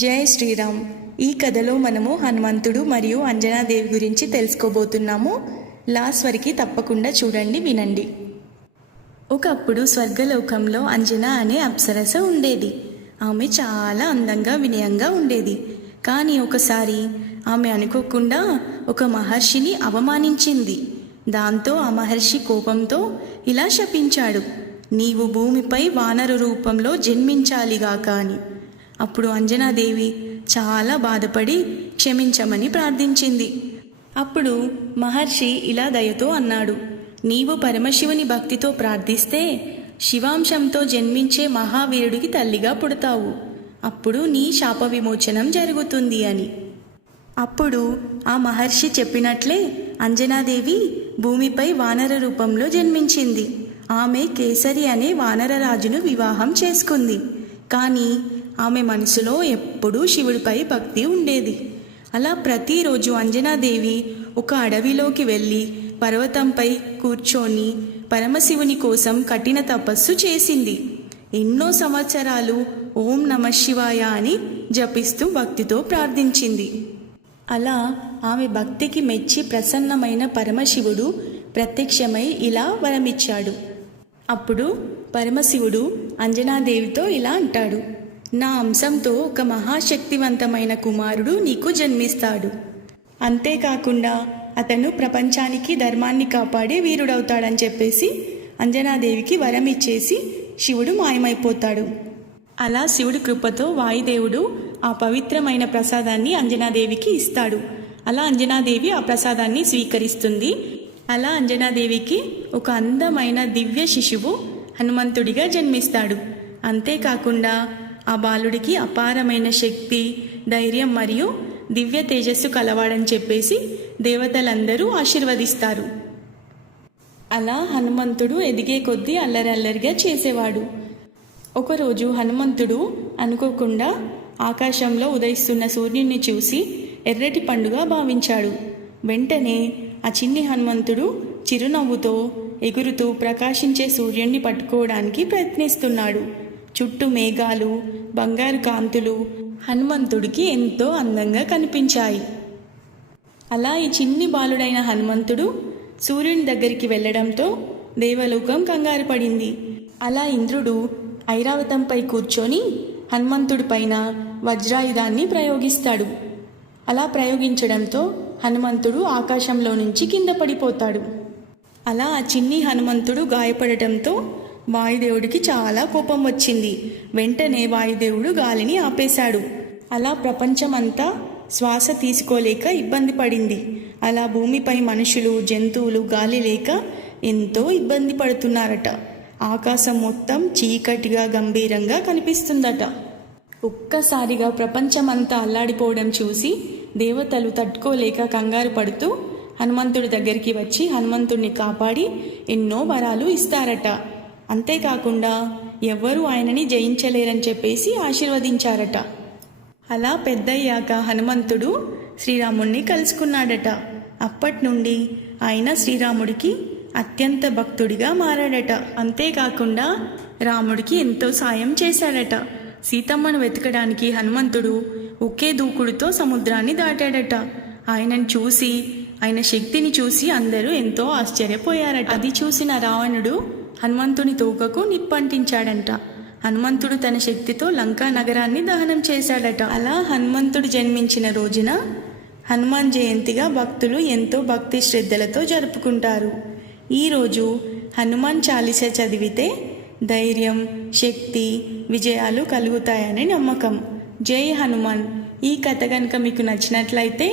జై శ్రీరామ్. ఈ కథలో మనము హనుమంతుడు మరియు అంజనాదేవి గురించి తెలుసుకోబోతున్నాము. లాస్ట్ వరకు తప్పకుండా చూడండి, వినండి. ఒకప్పుడు స్వర్గలోకంలో అంజన అనే అప్సరస ఉండేది. ఆమె చాలా అందంగా వినయంగా ఉండేది. కానీ ఒకసారి ఆమె అనుకోకుండా ఒక మహర్షిని అవమానించింది. దాంతో ఆ మహర్షి కోపంతో ఇలా శపించాడు, నీవు భూమిపై వానర రూపంలో జన్మించాలిగాక అని. అప్పుడు అంజనాదేవి చాలా బాధపడి క్షమించమని ప్రార్థించింది. అప్పుడు మహర్షి ఇలా దయతో అన్నాడు, నీవు పరమశివుని భక్తితో ప్రార్థిస్తే శివాంశంతో జన్మించే మహావీరుడికి తల్లిగా పుడతావు. అప్పుడు నీ శాప విమోచనం జరుగుతుంది అని. అప్పుడు ఆ మహర్షి చెప్పినట్లే అంజనాదేవి భూమిపై వానర రూపంలో జన్మించింది. ఆమె కేసరి అనే వానరరాజును వివాహం చేసుకుంది. కానీ ఆమె మనసులో ఎప్పుడూ శివుడిపై భక్తి ఉండేది. అలా ప్రతిరోజు అంజనాదేవి ఒక అడవిలోకి వెళ్ళి పర్వతంపై కూర్చొని పరమశివుని కోసం కఠిన తపస్సు చేసింది. ఎన్నో సంవత్సరాలు ఓం నమః శివాయ అని జపిస్తూ భక్తితో ప్రార్థించింది. అలా ఆమె భక్తికి మెచ్చి ప్రసన్నమైన పరమశివుడు ప్రత్యక్షమై ఇలా వరమిచ్చాడు. అప్పుడు పరమశివుడు అంజనాదేవితో ఇలా అంటాడు, నా అంశంతో ఒక మహాశక్తివంతమైన కుమారుడు నీకు జన్మిస్తాడు. అంతేకాకుండా అతను ప్రపంచానికి ధర్మాన్ని కాపాడే వీరుడవుతాడని చెప్పేసి అంజనాదేవికి వరం ఇచ్చేసి శివుడు మాయమైపోతాడు. అలా శివుడి కృపతో వాయుదేవుడు ఆ పవిత్రమైన ప్రసాదాన్ని అంజనాదేవికి ఇస్తాడు. అలా అంజనాదేవి ఆ ప్రసాదాన్ని స్వీకరిస్తుంది. అలా అంజనాదేవికి ఒక అందమైన దివ్య శిశువు హనుమంతుడిగా జన్మిస్తాడు. అంతేకాకుండా ఆ బాలుడికి అపారమైన శక్తి, ధైర్యం మరియు దివ్య తేజస్సు కలవాడని చెప్పేసి దేవతలందరూ ఆశీర్వదిస్తారు. అలా హనుమంతుడు ఎదిగే కొద్దీ అల్లరల్లరిగా చేసేవాడు. ఒకరోజు హనుమంతుడు అనుకోకుండా ఆకాశంలో ఉదయిస్తున్న సూర్యుడిని చూసి ఎర్రటి పండుగ భావించాడు. వెంటనే ఆ చిన్ని హనుమంతుడు చిరునవ్వుతో ఎగురుతూ ప్రకాశించే సూర్యుడిని పట్టుకోవడానికి ప్రయత్నిస్తున్నాడు. చుట్టూ మేఘాలు, బంగారు కాంతులు హనుమంతుడికి ఎంతో అందంగా కనిపించాయి. అలా ఈ చిన్ని బాలుడైన హనుమంతుడు సూర్యుని దగ్గరికి వెళ్ళడంతో దేవలోకం కంగారు పడింది. అలా ఇంద్రుడు ఐరావతంపై కూర్చొని హనుమంతుడి పైన వజ్రాయుధాన్ని ప్రయోగిస్తాడు. అలా ప్రయోగించడంతో హనుమంతుడు ఆకాశంలో నుంచి కింద పడిపోతాడు. అలా ఆ చిన్ని హనుమంతుడు గాయపడటంతో వాయుదేవుడికి చాలా కోపం వచ్చింది. వెంటనే వాయుదేవుడు గాలిని ఆపేశాడు. అలా ప్రపంచమంతా శ్వాస తీసుకోలేక ఇబ్బంది పడింది. అలా భూమిపై మనుషులు, జంతువులు గాలి లేక ఎంతో ఇబ్బంది పడుతున్నారట. ఆకాశం మొత్తం చీకటిగా గంభీరంగా కనిపిస్తుందట. ఒక్కసారిగా ప్రపంచమంతా అల్లాడిపోవడం చూసి దేవతలు తట్టుకోలేక కంగారు పడుతూ హనుమంతుడి దగ్గరికి వచ్చి హనుమంతుడిని కాపాడి ఎన్నో వరాలు ఇస్తారట. అంతేకాకుండా ఎవ్వరూ ఆయనని జయించలేరని చెప్పేసి ఆశీర్వదించారట. అలా పెద్దయ్యాక హనుమంతుడు శ్రీరాముడిని కలుసుకున్నాడట. అప్పటి నుండి ఆయన శ్రీరాముడికి అత్యంత భక్తుడిగా మారాడట. అంతేకాకుండా రాముడికి ఎంతో సాయం చేశాడట. సీతమ్మను వెతకడానికి హనుమంతుడు ఒకే దూకుడుతో సముద్రాన్ని దాటాడట. ఆయనను చూసి, ఆయన శక్తిని చూసి అందరూ ఎంతో ఆశ్చర్యపోయారట. అది చూసిన రావణుడు హనుమంతుని తోకకు నిప్పంటించాడంట. హనుమంతుడు తన శక్తితో లంకా నగరాన్ని దహనం చేశాడట. అలా హనుమంతుడు జన్మించిన రోజున హనుమాన్ జయంతిగా భక్తులు ఎంతో భక్తి శ్రద్ధలతో జరుపుకుంటారు. ఈరోజు హనుమాన్ చాలీస చదివితే ధైర్యం, శక్తి, విజయాలు కలుగుతాయని నమ్మకం. జై హనుమాన్. ఈ కథ కనుక మీకు నచ్చినట్లయితే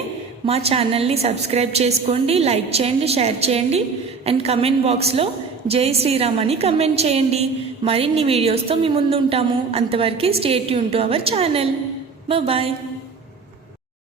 మా ఛానల్ని సబ్స్క్రైబ్ చేసుకోండి, లైక్ చేయండి, షేర్ చేయండి అండ్ కమెంట్ బాక్స్లో జై శ్రీరామ్ అని కమెంట్ చేయండి. మరిన్ని వీడియోస్తో మీ ముందు ఉంటాము. అంతవరకు stay tune to our channel. Bye.